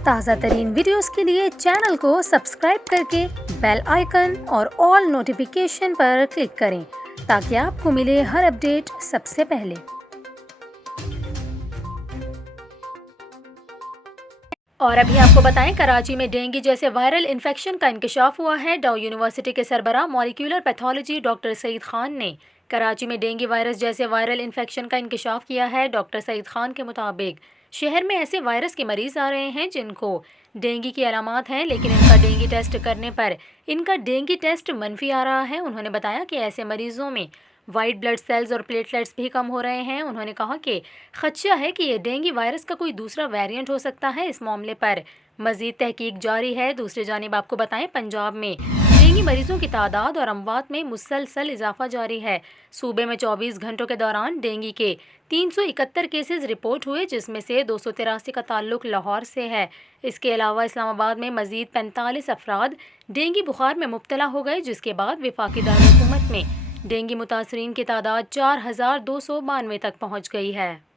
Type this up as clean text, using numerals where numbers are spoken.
ताज़ा तरीन वीडियोस के लिए चैनल को सब्सक्राइब करके बेल आइकन और ऑल नोटिफिकेशन पर क्लिक करें ताकि आपको मिले हर अपडेट सबसे पहले। और अभी आपको बताएं, कराची में डेंगू जैसे वायरल इन्फेक्शन का इंकशाफ हुआ है। डाउ यूनिवर्सिटी के सरबराह molecular pathology doctor Saeed Khan ने कराची में डेंगू वायरस जैसे वायरल इन्फेक्शन का इंकशाफ किया है। डॉक्टर सईद खान के मुताबिक शहर में ऐसे वायरस के मरीज आ रहे हैं जिनको डेंगू की अलामात हैं, लेकिन इनका डेंगू टेस्ट करने पर इनका डेंगू टेस्ट मनफी आ रहा है। उन्होंने बताया कि ऐसे मरीजों में वाइट ब्लड सेल्स और प्लेटलेट्स भी कम हो रहे हैं। उन्होंने कहा कि खदशा है कि ये डेंगू वायरस का कोई दूसरा वेरिएंट हो सकता है। इस मामले पर मजीद तहकीक जारी है। दूसरी जानिब आपको बताएं, पंजाब में डेंगू मरीजों की तादाद और अमवात में मुसलसल इजाफा जारी है। सूबे में 24 घंटों के दौरान डेंगू के 371 केसेस रिपोर्ट हुए, जिसमें से 283 का ताल्लुक लाहौर से है। इसके अलावा इस्लामाबाद में मजीद 45 अफराद डेंगू बुखार में मुब्तला हो गए, जिसके बाद वफाकी दारुल हुकूमत में डेंगू मुतासरीन की तादाद 4292 तक पहुँच गई है।